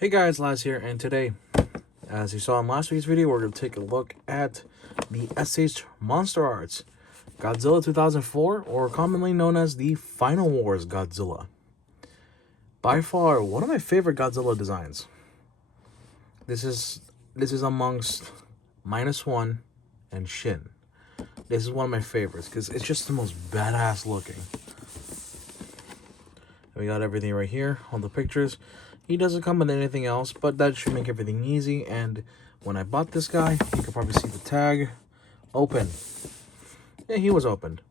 Hey guys, Laz here, and today, as you saw in last week's video, we're going to take a look at the SH Monsterarts Godzilla 2004, or commonly known as the Final Wars Godzilla. By far, one of my favorite Godzilla designs. This is amongst -1 and Shin. This is one of my favorites because it's just the most badass looking. We got everything right here on the pictures. He doesn't come with anything else, but that should make everything easy. And when I bought this guy, you can probably see the tag. Open. Yeah, he was opened.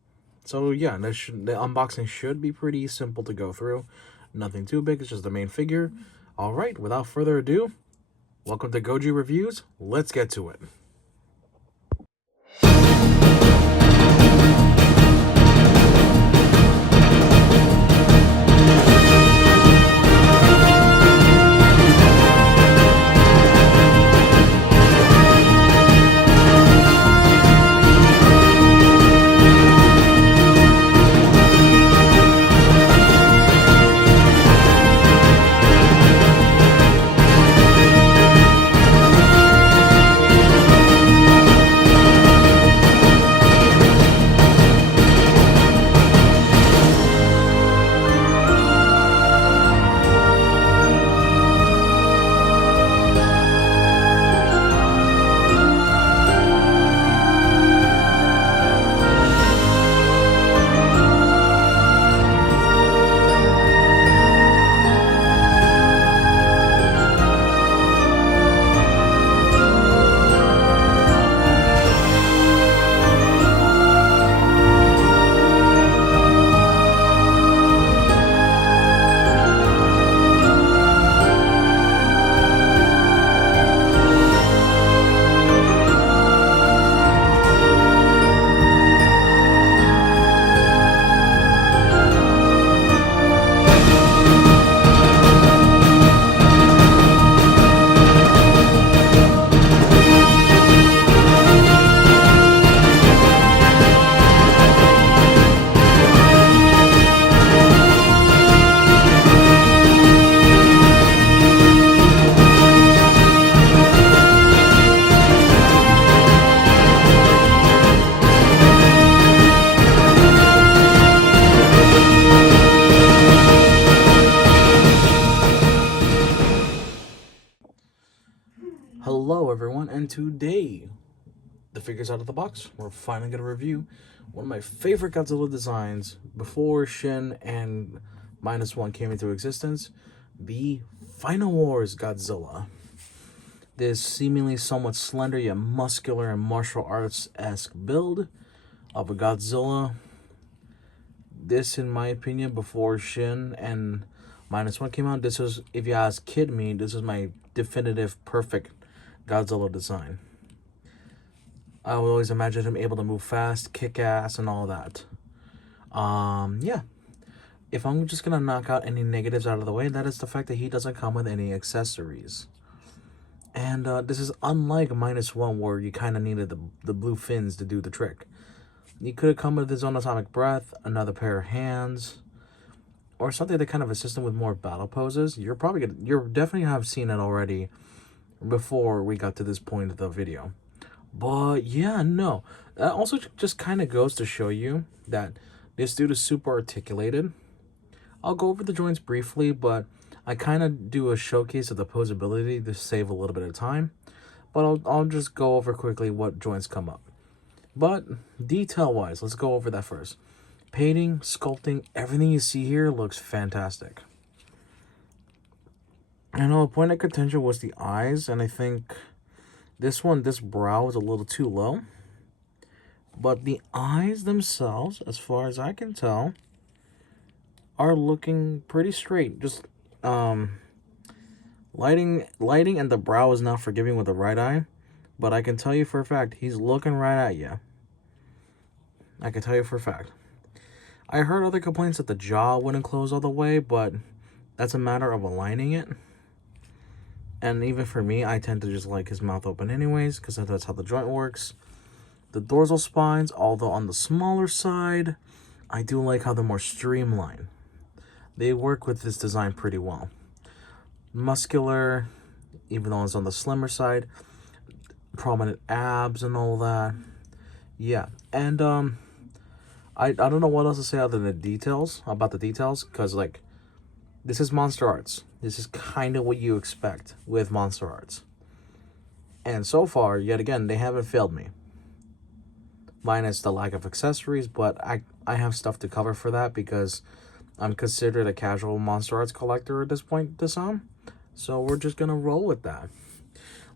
So yeah, the unboxing should be pretty simple to go through. Nothing too big, it's just the main figure. Alright, without further ado, welcome to Goji Reviews. Let's get to it. Hello everyone, and today, the figure's out of the box. We're finally going to review one of my favorite Godzilla designs before Shin and -1 came into existence, the Final Wars Godzilla. This seemingly somewhat slender yet muscular and martial arts-esque build of a Godzilla. This, in my opinion, before Shin and -1 came out, this was, if you ask Kid me, this is my definitive perfect Godzilla design. I would always imagine him able to move fast, kick ass, and all that. Yeah. If I'm just gonna knock out any negatives out of the way, that is the fact that he doesn't come with any accessories. And this is unlike -1, where you kind of needed the blue fins to do the trick. He could have come with his own atomic breath, another pair of hands, or something that kind of assist him with more battle poses. You're definitely have seen it already before we got to this point of the video. But yeah, no, that also just kind of goes to show you that this dude is super articulated. I'll go over the joints briefly, but I kind of do a showcase of the posability to save a little bit of time. But I'll just go over quickly what joints come up. But detail wise, let's go over that first. Painting, sculpting, everything you see here looks fantastic. I know a point of contention was the eyes, and I think this brow is a little too low. But the eyes themselves, as far as I can tell, are looking pretty straight. Just lighting and the brow is not forgiving with the right eye, but I can tell you for a fact he's looking right at you. I can tell you for a fact. I heard other complaints that the jaw wouldn't close all the way, but that's a matter of aligning it. And even for me, I tend to just like his mouth open anyways, because that's how the joint works. The dorsal spines, although on the smaller side, I do like how they're more streamlined. They work with this design pretty well. muscular, even though it's on the slimmer side. Prominent abs and all that. Yeah, and I don't know what else to say other than the details, about the details, because, like, this is Monsterarts. This is kind of what you expect with Monsterarts. And so far, yet again, they haven't failed me. Minus the lack of accessories, but I have stuff to cover for that because I'm considered a casual Monsterarts collector at this point to some. So we're just going to roll with that.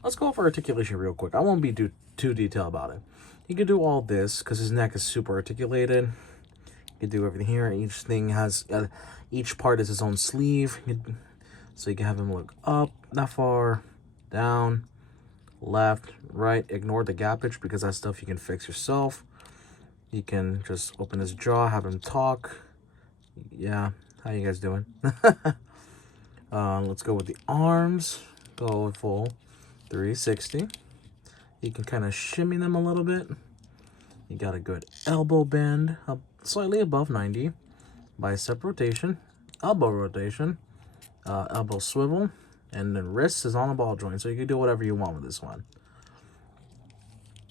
Let's go over articulation real quick. I won't be too detailed about it. You can do all this because his neck is super articulated. You can do everything here. Each thing has, each part is its own sleeve. So you can have him look up, that far, down, left, right. Ignore the gappage because that's stuff you can fix yourself. You can just open his jaw, have him talk. Yeah, how you guys doing? Let's go with the arms. Go full 360. You can kind of shimmy them a little bit. You got a good elbow bend, up slightly above 90. Bicep rotation, elbow rotation, elbow swivel, and then wrist is on a ball joint, so you can do whatever you want with this one.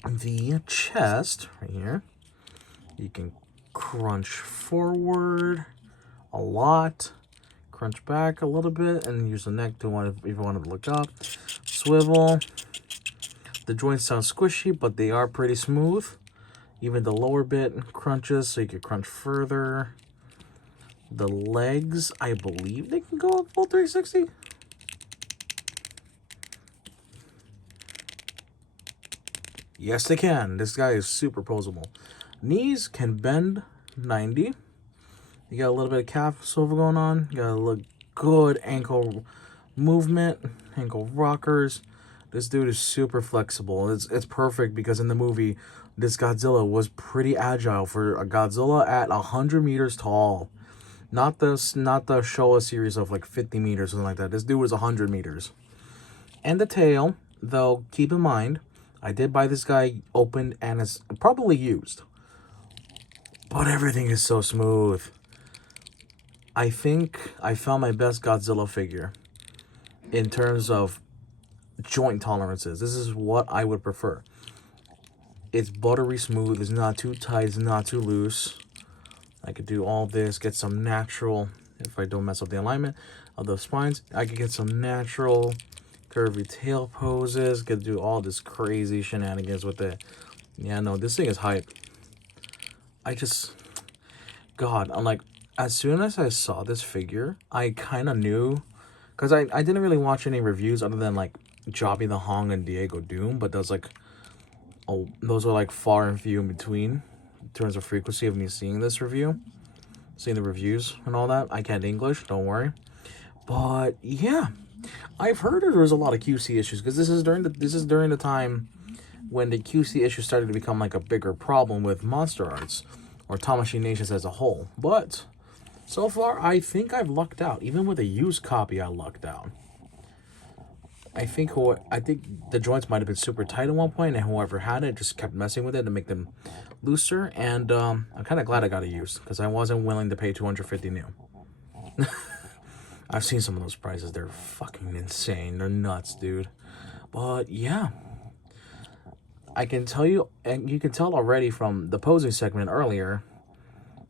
The chest right here, you can crunch forward a lot, crunch back a little bit, and use the neck to want if you want to look up. Swivel. The joints sound squishy, but they are pretty smooth. Even the lower bit crunches, so you can crunch further. The legs, I believe they can go up full 360. Yes, they can. This guy is super posable. Knees can bend 90. You got a little bit of calf swivel going on. You got a little good ankle movement, ankle rockers. This dude is super flexible. It's perfect because in the movie, this Godzilla was pretty agile for a Godzilla at 100 meters tall. Not the Showa series of like 50 meters, something like that. This dude was 100 meters. And the tail, though, keep in mind, I did buy this guy opened and it's probably used. But everything is so smooth. I think I found my best Godzilla figure in terms of joint tolerances. This is what I would prefer. It's buttery smooth. It's not too tight. It's not too loose. I could do all this, get some natural, if I don't mess up the alignment of the spines, I could get some natural curvy tail poses, could do all this crazy shenanigans with it. Yeah, no, this thing is hype. God, I'm like, as soon as I saw this figure, I kind of knew, because I didn't really watch any reviews other than like Jobby the Hong and Diego Doom, but those like, oh, those are like far and few in between in terms of frequency of me seeing this review, seeing the reviews and all that. I can't English, don't worry. But yeah, I've heard there was a lot of QC issues because this is during the time when the QC issues started to become like a bigger problem with Monsterarts or Tamashii Nations as a whole. But so far, I think I've lucked out. Even with a used copy, I lucked out. I think the joints might have been super tight at one point, and whoever had it just kept messing with it to make them looser. And I'm kind of glad I got it used because I wasn't willing to pay $250 new. I've seen some of those prices. They're fucking insane. They're nuts, dude. But yeah, I can tell you, and you can tell already from the posing segment earlier,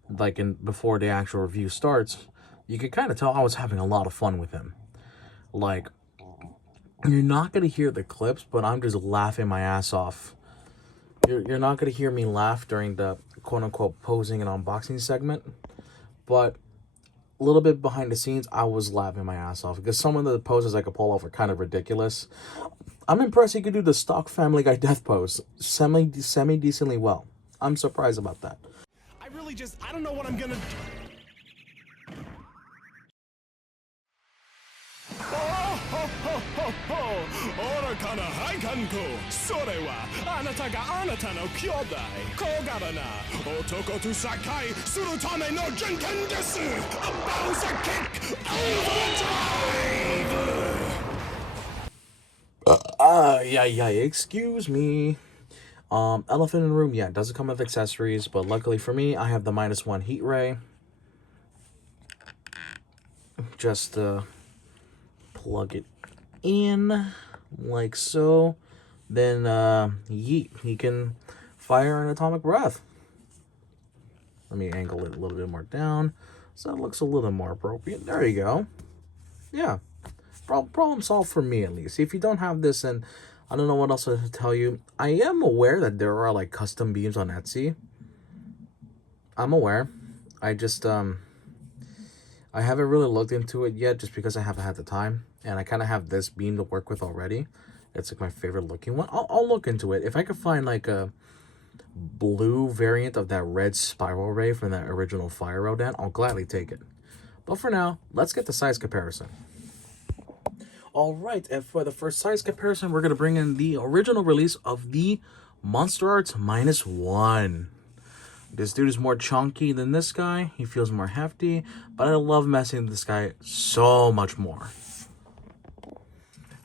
like before the actual review starts, you can kind of tell I was having a lot of fun with him. Like, you're not going to hear the clips, but I'm just laughing my ass off. You're not going to hear me laugh during the quote-unquote posing and unboxing segment, but a little bit behind the scenes, I was laughing my ass off because some of the poses I could pull off are kind of ridiculous. I'm impressed he could do the stock Family Guy death pose semi-decently well. I'm surprised about that. I don't know what I'm gonna... Oh, ho, ho, ho, ho! Orakana haikanku! Sore wa anata ga anata no kyodai! Kogara na otoko to sakai suru tame no jinken desu! A bouncer kick! Overdrive! Yeah, excuse me. Elephant in the room, yeah, it doesn't come with accessories, but luckily for me, I have the -1 heat ray. Just plug it in like so. Then yeet, he can fire an atomic breath. Let me angle it a little bit more down so it looks a little more appropriate. There you go. Yeah, problem solved for me at least. If you don't have this, and I don't know what else to tell you. I am aware that there are like custom beams on Etsy. I'm aware. I just I haven't really looked into it yet just because I haven't had the time, and I kind of have this beam to work with already. It's like my favorite looking one. I'll look into it. If I could find like a blue variant of that red spiral ray from that original Fire Rodan, I'll gladly take it. But for now, let's get the size comparison. All right, and for the first size comparison, we're going to bring in the original release of the Monsterarts -1. This dude is more chunky than this guy. He feels more hefty, but I love messing with this guy so much more.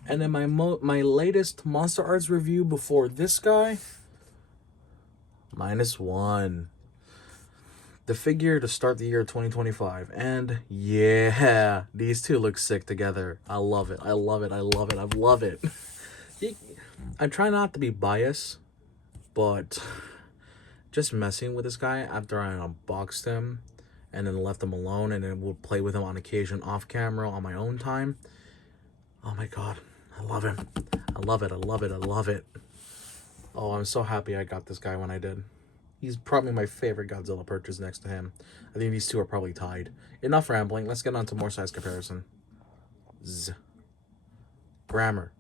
And then my latest Monsterarts review before this guy, -1. The figure to start the year 2025. And yeah, these two look sick together. I love it. I love it. I love it. I love it. I try not to be biased, but just messing with this guy after I unboxed him and then left him alone and then would play with him on occasion off camera on my own time. Oh my god. I love him. I love it. I love it. I love it. Oh, I'm so happy I got this guy when I did. He's probably my favorite Godzilla purchase next to him. I think these two are probably tied. Enough rambling. Let's get on to more size comparison. Grammar.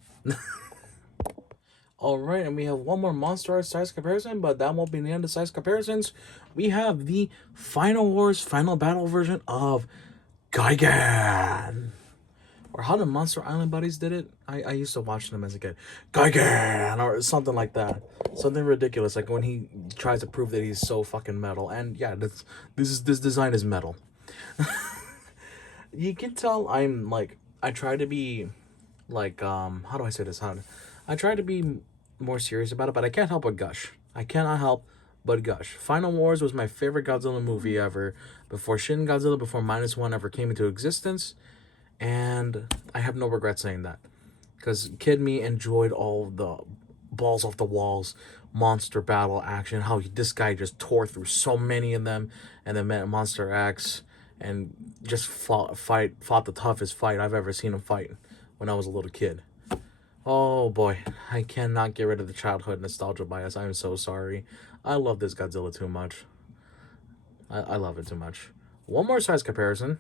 Alright, and we have one more Monsterarts size comparison, but that won't be the end of size comparisons. We have the Final Wars Final Battle version of Gigan. Or how the Monster Island Buddies did it. I used to watch them as a kid. Gigan! Or something like that. Something ridiculous. Like when he tries to prove that he's so fucking metal. And yeah, this design is metal. You can tell I'm like, I try to be like, how do I say this? I try to be more serious about it, but I can't help but gush. I cannot help but gush. Final Wars was my favorite Godzilla movie ever. Before Shin Godzilla, before -1 ever came into existence. And I have no regret saying that. Because kid me enjoyed all the balls off the walls, monster battle action. How this guy just tore through so many of them. And then met Monster X. And just fought the toughest fight I've ever seen him fight when I was a little kid. Oh boy, I cannot get rid of the childhood nostalgia bias. I'm so sorry. I love this Godzilla too much. I love it too much. One more size comparison.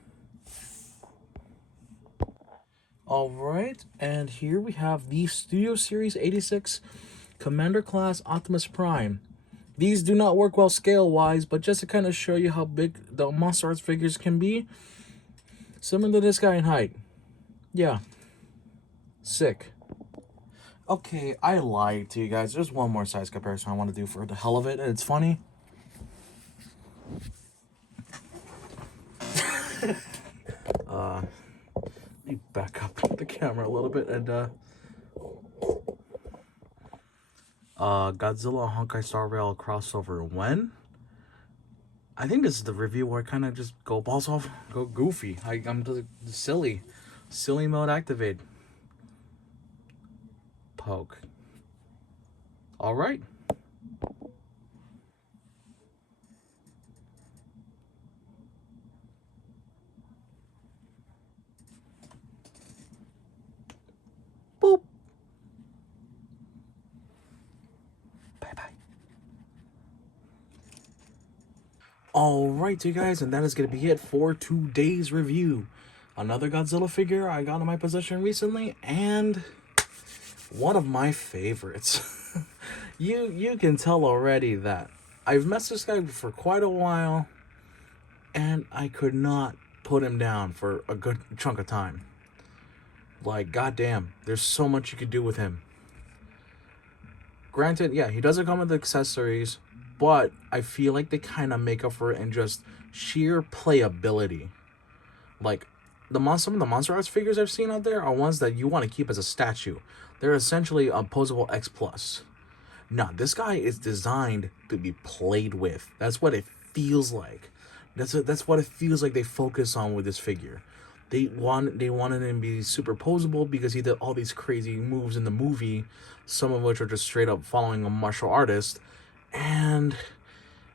Alright, and here we have the Studio Series 86 Commander Class Optimus Prime. These do not work well scale-wise, but just to kind of show you how big the Monsterarts figures can be, similar to this guy in height. Yeah. Sick. Okay, I lied to you guys. There's one more size comparison I want to do for the hell of it, and it's funny. Let me back up the camera a little bit, and Godzilla Honkai Star Rail crossover when? I think this is the review where I kind of just go balls off, go goofy. I'm just silly mode activate. Poke. All right. Boop. Bye-bye. Alright, you guys, and that is going to be it for today's review. Another Godzilla figure I got in my possession recently, and one of my favorites. You can tell already that I've messed this guy for quite a while, and I could not put him down for a good chunk of time. Like, goddamn, there's so much you could do with him. Granted, yeah, he doesn't come with accessories, but I feel like they kind of make up for it in just sheer playability. Like, some of the Monsterarts figures I've seen out there are ones that you want to keep as a statue. They're essentially a posable X+. Now, this guy is designed to be played with. That's what it feels like. That's what it feels like they focus on with this figure. They wanted him to be super posable because he did all these crazy moves in the movie, some of which are just straight up following a martial artist. And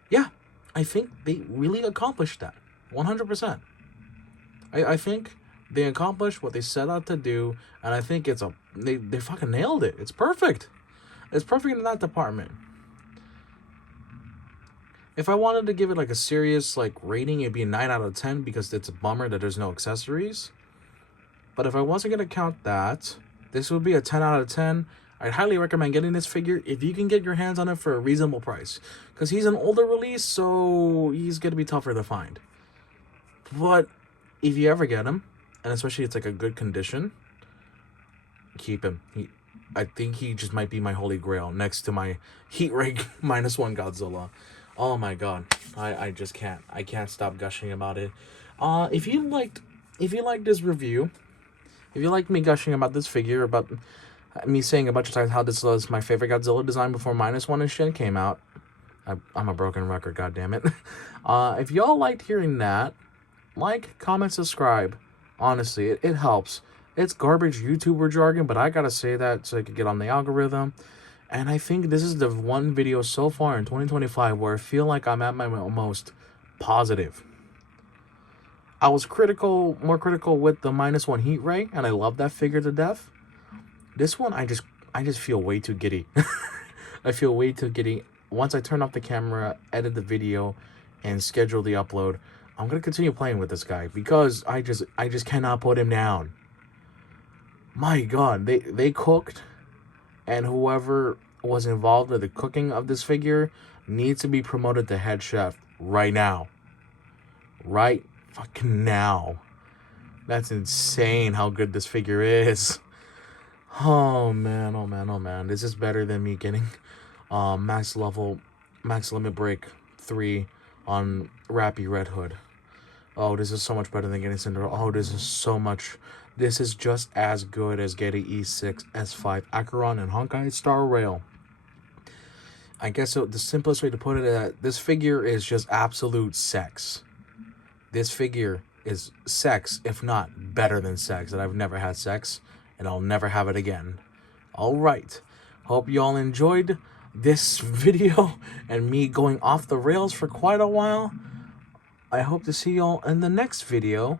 yeah, I think they really accomplished that 100%. I think they accomplished what they set out to do, and I think they fucking nailed it. It's perfect. It's perfect in that department. If I wanted to give it like a serious like rating, it'd be a 9 out of 10 because it's a bummer that there's no accessories. But if I wasn't gonna count that, this would be a 10 out of 10. I'd highly recommend getting this figure if you can get your hands on it for a reasonable price, because he's an older release, so he's gonna be tougher to find. But if you ever get him, and especially it's like a good condition, keep him. I think he just might be my holy grail next to my Heat Ray -1 Godzilla. Oh my god, I just can't. I can't stop gushing about it. If you liked this review, if you liked me gushing about this figure, about me saying a bunch of times how this was my favorite Godzilla design before -1 and shit came out, I'm a broken record, goddammit. If y'all liked hearing that, like, comment, subscribe. Honestly, it helps. It's garbage YouTuber jargon, but I gotta say that so I could get on the algorithm. And I think this is the one video so far in 2025 where I feel like I'm at my most positive. I was more critical with the -1 Heat Ray, and I love that figure to death. This one, I just feel way too giddy. I feel way too giddy. Once I turn off the camera, edit the video, and schedule the upload, I'm gonna continue playing with this guy because I just cannot put him down. My god, they cooked, and whoever was involved with the cooking of this figure needs to be promoted to head chef right now. Right fucking now. That's insane how good this figure is. Oh man, oh man, oh man. This is better than me getting max limit break 3 on Rappy Red Hood. Oh, this is so much better than getting Cinder. Oh, this is just as good as getting E6, S5, Acheron, and Honkai Star Rail. I guess the simplest way to put it is that this figure is just absolute sex. This figure is sex, if not better than sex, and I've never had sex, and I'll never have it again. Alright, hope y'all enjoyed this video and me going off the rails for quite a while. I hope to see y'all in the next video.